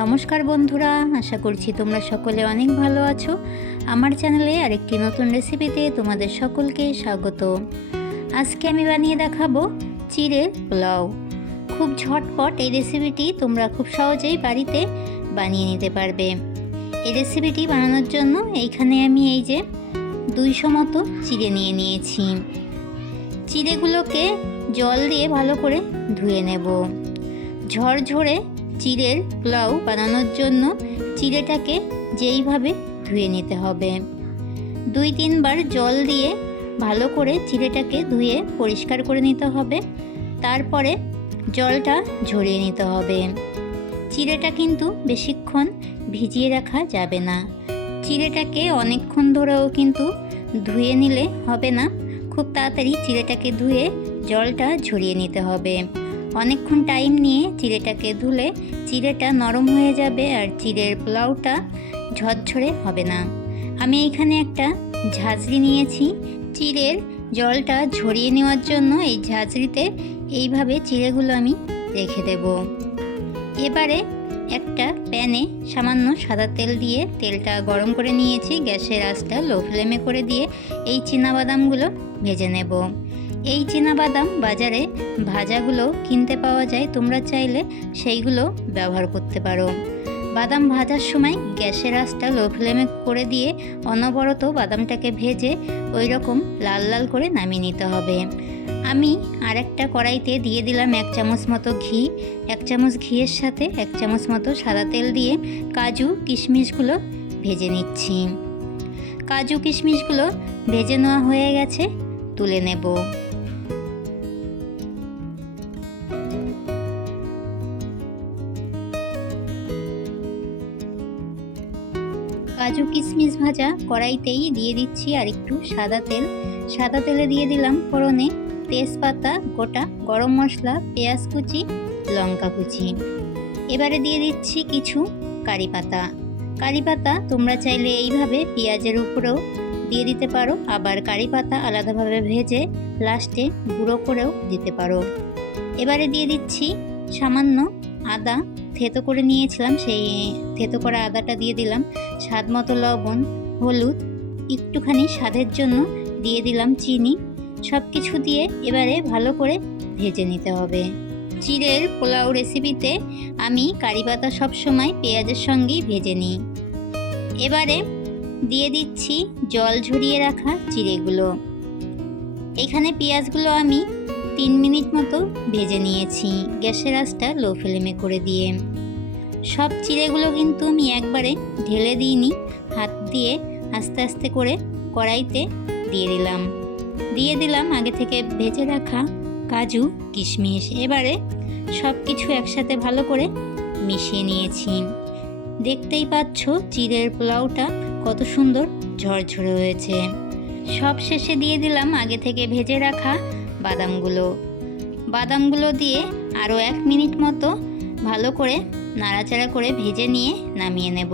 নমস্কার বন্ধুরা, আশা করছি তোমরা সকলে অনেক ভালো আছো। আমার চ্যানেলে আরেকটি নতুন রেসিপিতে তোমাদের সকলকে স্বাগত। আজকে আমি বানিয়ে দেখাবো চিড়ের পোলাও। খুব ঝটপট এই রেসিপিটি তোমরা খুব সহজেই বাড়িতে বানিয়ে নিতে পারবে। এই রেসিপিটি বানানোর জন্য এইখানে আমি এই যে 200 মতো চিড়ে নিয়ে নিয়েছি। চিড়েগুলোকে জল দিয়ে ভালো করে ধুয়ে নেব। ঝরঝরে চিড়ের পোলাও বানানোর জন্য চিড়েটাকে যেইভাবে ধুয়ে নিতে হবে, 2-3 বার জল দিয়ে ভালো করে চিড়েটাকে ধুয়ে পরিষ্কার করে নিতে হবে। তারপরে জলটা ঝরিয়ে নিতে হবে। চিড়েটা কিন্তু বেশিক্ষণ ভিজিয়ে রাখা যাবে না। চিড়েটাকে অনেকক্ষণ ধরেও কিন্তু ধুয়ে নিলে হবে না, খুব তাড়াতাড়ি চিড়েটাকে ধুয়ে জলটা ঝরিয়ে নিতে হবে। অনেকক্ষণ টাইম নিয়ে চিড়েটাকে ধুলে চিড়েটা নরম হয়ে যাবে আর চিড়ের পোলাওটা ঝরঝরে হবে না। আমি এখানে একটা ঝাঁঝরি নিয়েছি। চিড়ের জলটা ঝরিয়ে নেওয়ার জন্য এই ঝাঁঝরিতে এইভাবে চিড়েগুলো আমি রেখে দেব। এবারে একটা প্যানে সামান্য সাদা তেল দিয়ে তেলটা গরম করে নিয়েছি। গ্যাসের আঁচটা লো ফ্লেমে করে দিয়ে এই চীনাবাদামগুলো ভেজে নেব। এই চীনাবাদাম বাজারে ভাজাগুলো কিনতে পাওয়া যায়, তোমরা চাইলে সেইগুলো ব্যবহার করতে পারো। বাদাম ভাজার সময় গ্যাসের আঁচটা লো ফ্লেমে করে দিয়ে অনবরত বাদামটাকে ভেজে ওই রকম লাল লাল করে নামিয়ে নিতে হবে। আমি আরেকটা কড়াইতে দিয়ে দিলাম 1 চামচ মতো ঘি। 1 চামচ ঘিয়ের সাথে 1 চামচ মতো সাদা তেল দিয়ে কাজু কিশমিশগুলো ভেজে নিচ্ছি। কাজু কিশমিশগুলো ভেজে নেওয়া হয়ে গেছে, তুলে নেব। কাজু কিশমিশ ভাজা কড়াইতেই দিয়ে দিচ্ছি আর একটু সাদা তেল। সাদা তেলে দিয়ে দিলাম ফোড়নে তেজপাতা, গোটা গরম মশলা, পেঁয়াজ কুচি, লঙ্কা কুচি। এবারে দিয়ে দিচ্ছি কিছু কারি পাতা। কারি পাতা তোমরা চাইলে এইভাবে পেঁয়াজের উপরেও দিয়ে দিতে পারো, আবার কারি পাতা আলাদাভাবে ভেজে লাস্টে গুঁড়ো করেও দিতে পারো। এবারে দিয়ে দিচ্ছি সামান্য আদা থেতো করে নিয়েছিলাম, সেই থেতো করা আদাটা দিয়ে দিলাম। স্বাদ মতো লবণ, হলুদ, একটুখানি স্বাদের জন্য দিয়ে দিলাম চিনি। সব কিছু দিয়ে এবারে ভালো করে ভেজে নিতে হবে। চিড়ের পোলাও রেসিপিতে আমি কারি পাতা সবসময় পেঁয়াজের সঙ্গেই ভেজে নিই। এবারে দিয়ে দিচ্ছি জল ঝরিয়ে রাখা চিড়েগুলো। এখানে পেঁয়াজগুলো আমি 3 মিনিট মতো ভেজে নিয়েছি গ্যাসের আঁচটা লো ফ্লেমে করে দিয়ে। সব চিড়েগুলো কিন্তু আমি একবারে ঢেলে দিইনি, হাত দিয়ে আস্তে আস্তে করে কড়াইতে দিয়ে দিলাম আগে থেকে ভেজে রাখা কাজু কিশমিশ। এবারে সব কিছু একসাথে ভালো করে মিশিয়ে নিয়েছি। দেখতেই পাচ্ছ চিড়ের পোলাওটা কত সুন্দর ঝরঝরে হয়েছে। সব শেষে দিয়ে দিলাম আগে থেকে ভেজে রাখা বাদামগুলো দিয়ে আরও 1 মিনিট মতো ভালো করে নাড়াচাড়া করে ভেজে নিয়ে নামিয়ে নেব।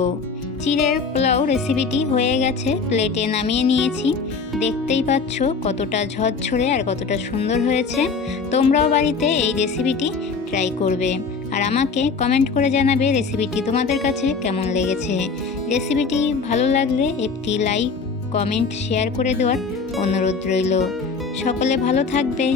চিড়ের পোলাও রেসিপিটি হয়ে গেছে, প্লেটে নামিয়ে নিয়েছি। দেখতেই পাচ্ছ কতটা ঝরঝরে আর কতটা সুন্দর হয়েছে। তোমরাও বাড়িতে এই রেসিপিটি ট্রাই করবে আর আমাকে কমেন্ট করে জানাবে রেসিপিটি তোমাদের কাছে কেমন লেগেছে। রেসিপিটি ভালো লাগলে একটি লাইক, কমেন্ট, শেয়ার করে দেওয়ার অনুরোধ রইল। সকলে ভালো থাকবে।